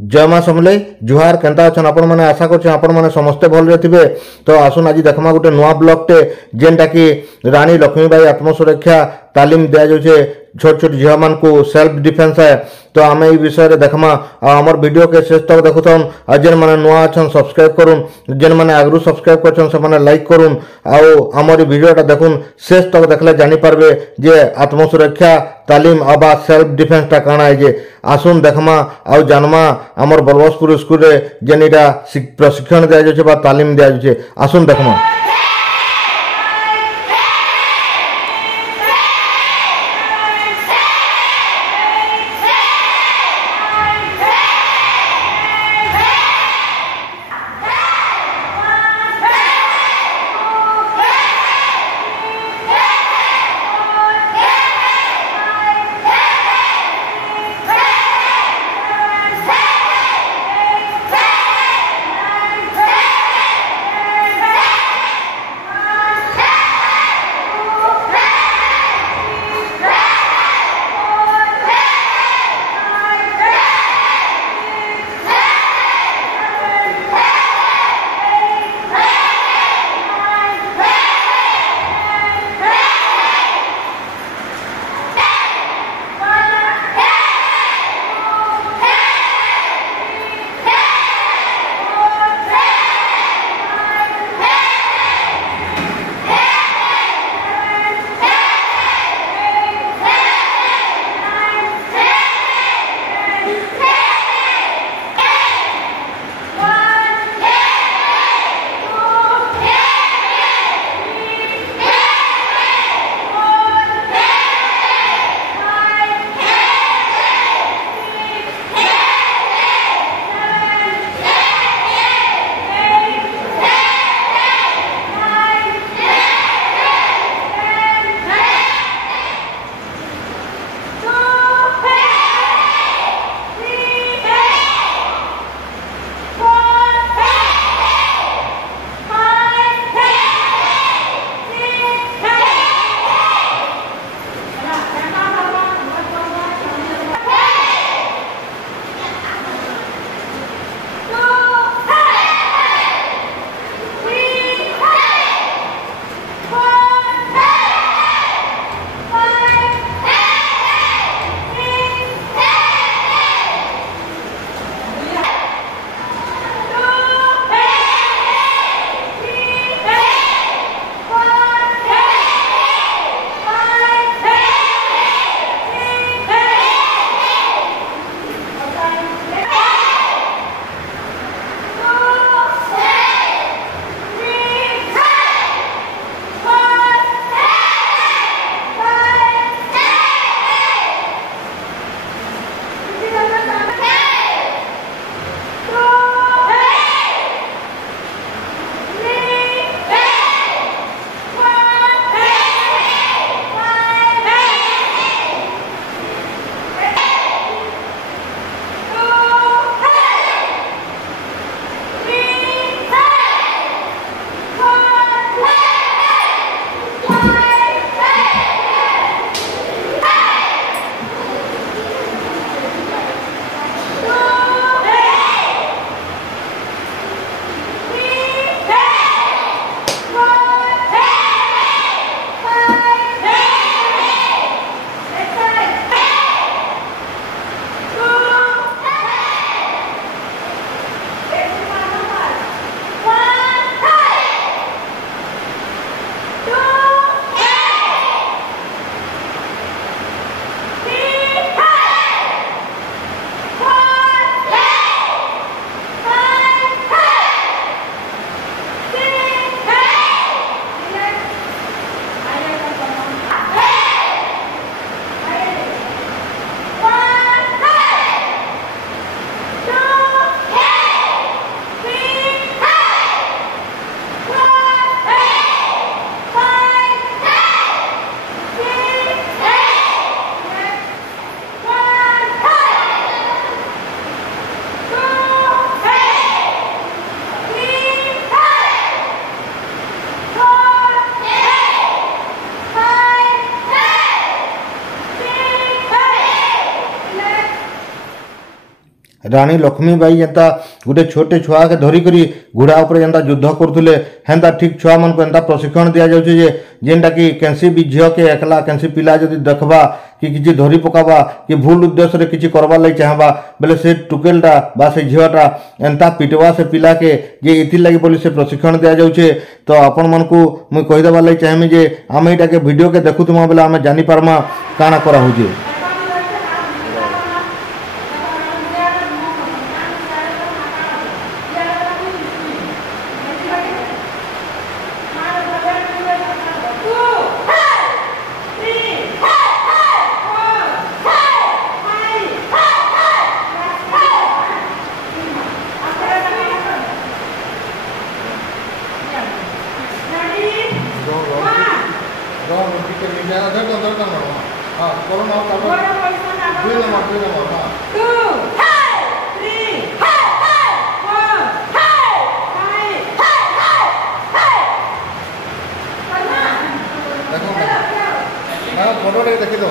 जय माँ समले जुहार केनता अच्छन आपण मैंने आशा कर समस्ते भल थे। तो आसुन आज देखमा गोटे नुआ ब्लॉगटे जेनटा कि रानी लक्ष्मीबाई आत्मसुरक्षा तालीम दिया जाए छोट छोट झील मान को सेल्फ डिफेन्स है। तो आम ये विषय देखमा आमर वीडियो के शेष तक देखुन आ जेन मैंने नुआ अच्छन सब्सक्राइब करुन जेन मैंने आगु सब्सक्राइब कर से लाइक करुन आमर वीडियोटा देखुन शेष तक देखले जानीपारे जे आत्मसुरक्षा तालीम आबा सेल्फ डिफेन्सटा काଣା है जे आसुन देखमा आउ जानमा आमर बलबसपुर स्कूल रे जेन इटा प्रशिक्षण दिया जाए बा तालीम दिया जाए आसुन देखमा। रानी लक्ष्मीबाई जेनता गोटे छोटे छुआ के धरिकी घोड़ा उपर जेनता युद्ध करुले हेन्ता ठीक छुआ मन को एंता प्रशिक्षण दि जाऊँचे जे जेनटा कि कैंसी भी झील के एकला कैंसी पिला जदि देखबा कि किसी धरी पकाबा कि भूल उद्देश्य रे किसी करबार लगी चाहबा बेले से टुकेलटा बा से झीलटा एंता पिटवा से पिला के जे इथिर लगी बोली से प्रशिक्षण दि जाऊँचे। तो आपण मन को मुई कहीदेबार लगी चाहमी जे आम यहाँ के वीडियो के देखुमा बेले आम जानीपार्मा काଣା करा होचे। फोटो देखी दो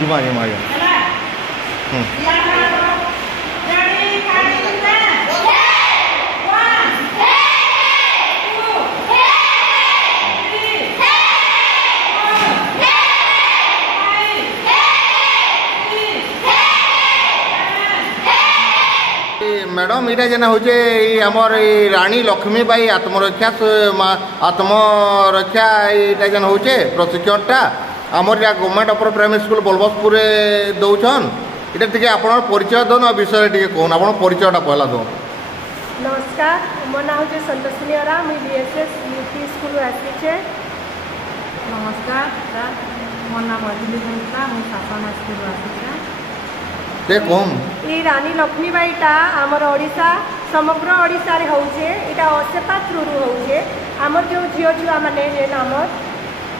जुमा मैडम इटा जेना होचे आमर रानी लक्ष्मीबाई आत्मरक्षा आत्मरक्षा इटा जेना होचे प्रशिक्षणटा आमर या गवर्नमेंट अपर प्राइमरी स्कूल बलबसपुर दौन इटा टे आप परिचय दौन विषय टे कहून आप परिचयटा पहला दौन। नमस्कार मो ना हूँ संतोषिनी अरा मुझे बीएसएस यूपी स्कूल आसीचे। नमस्कार सर मो ना मधुली घंटा मुझे शासन स्कूल आसीचे। ते कौन ये रानी लक्ष्मीबाईटा आमर ओडिशा समग्र ओडिशा रे होउछे इटा असेपा थ्रू होउछे आमर जो झियो छुआ माने जे आमर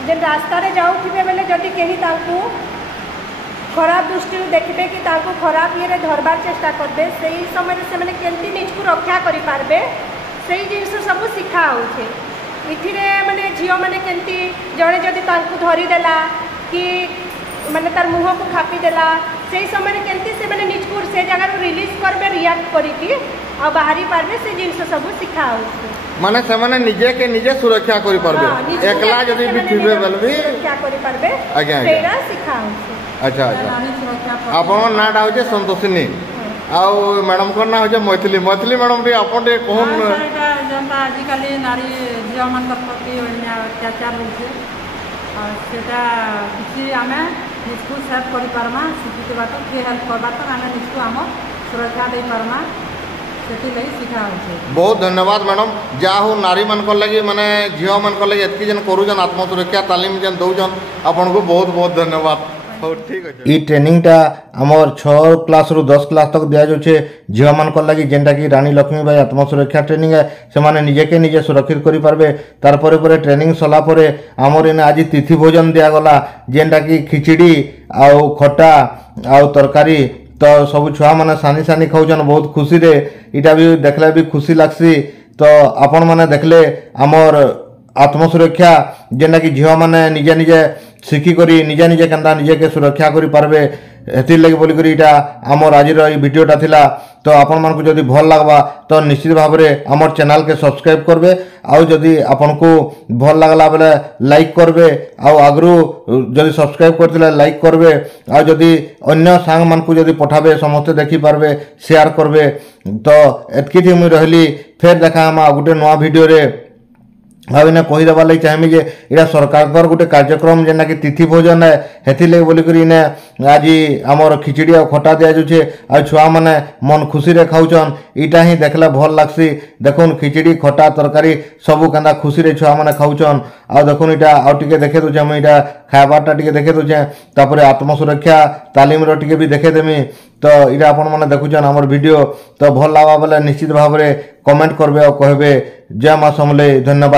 जे रास्ता रे जाउथिबे बेले जदि केही तांकू खराब दृष्टि देखिबे कि तांकू खराब ये धरबार चेष्टा करबे सेही समय से माने केंती निजकू रक्षा करि पारबे सेही जिंस सब सिखा होउछे। इथिरे माने झियो माने केंती जणे जदि तांकू धरि देला कि माने तार मुह को खापी देला से समय केमती से माने निजको से जगह रिलीज करबे रिएक्ट करिकी आ बाहरी पारबे से जिनस सब सिखा होउछे माने से निजे के निजे सुरक्षा करि परबे एकला जदी भी थिबे बेल भी क्या करि परबे आज्ञा सेरा सिखा होउछे अच्छा अच्छा आपन नाटा होजे संतोषिनी आउ मैडम को ना होजे मैथिली मैथिली मैडम भी आपन दे कोन एटा जनता आजिकली नारी झियो मन प्रति अत्याचार होउछे और सेटा किछि आमे निजको सेफ करि पारमा शिक्षित बात के हेल्प करबा त आमे निजको हम सुरक्षा दे पारमा सेति लई सिखा होउछे। बहुत धन्यवाद मैडम जा हो नारी मन को लगी माने झियो मन को लगी एतकी जन करूजन आत्मसुरक्षा तालीम जन दउजन आपन को बहुत बहुत धन्यवाद। ठीक अच्छे ई ट्रेनिंगटा आमर 6 क्लास रु 10 क्लास तक दिया जाउछे झियो मान को लगी जेंटा की रानी लक्ष्मीबाई आत्मसुरक्षा ट्रेनिंग है से माने निजे के निजे सुरक्षित करि पारबे तार परे परे ट्रेनिंग सला परे आमर इने आज तिथि भोजन दिया गला जेंटा की खिचड़ी आउ खटा आउ तरकारी तो सब छुआ माने सानी सानी खाउछन बहुत खुशी रे इटा भी देखले भी खुशी लागसी तो आपण माने देखले आमर आत्मसुरक्षा जेना कि झियो माने निजे निजे शिखी करी निजे निजे केनता निजे के सुरक्षा करि पारबे हेतिर लगी बोली करी इटा आमर आजिर ई वीडियोटा थिला तो आपण मानकु जदी भल लागबा तो निश्चित भाव रे आमर चैनल के सब्सक्राइब करबे आउ जदी आपण को भल लागला बेले लाइक करबे आउ आगरु जदी सब्सक्राइब करथिले लाइक करबे आउ जदी अन्य सांग मानकु जदी पठाबे समस्त देखि पारबे शेयर करबे तो एतकी थी मुई रहली फेर देखा हम गुटे नवा वीडियो रे भाविना कही देवार लगी चाहमी जे इरा सरकार गोटे कार्यक्रम जेना कि तिथि भोजन है हेथि लगी बोली करी ने आज आमर खिचड़ी और खटा दिया जाउछे आ छुआ माने मन खुशी रे खाउछन इटा ही देखला भल लागसी देखुन खिचड़ी खटा तरकारी सबु केंदा खुशी रे छुआ माने खाउछन आ देखुन इटा आ टिके देखे दोछे हम इटा खाबाटा टिके देखे दोछे तापरे आत्मसुरक्षा तालीम रो टिके भी देखे देमी तो इटा आपण माने देखुछन हमर वीडियो तो भल लागा बेले निश्चित भाव रे कमेंट करबे और कहबे जय मां समले धन्यवाद।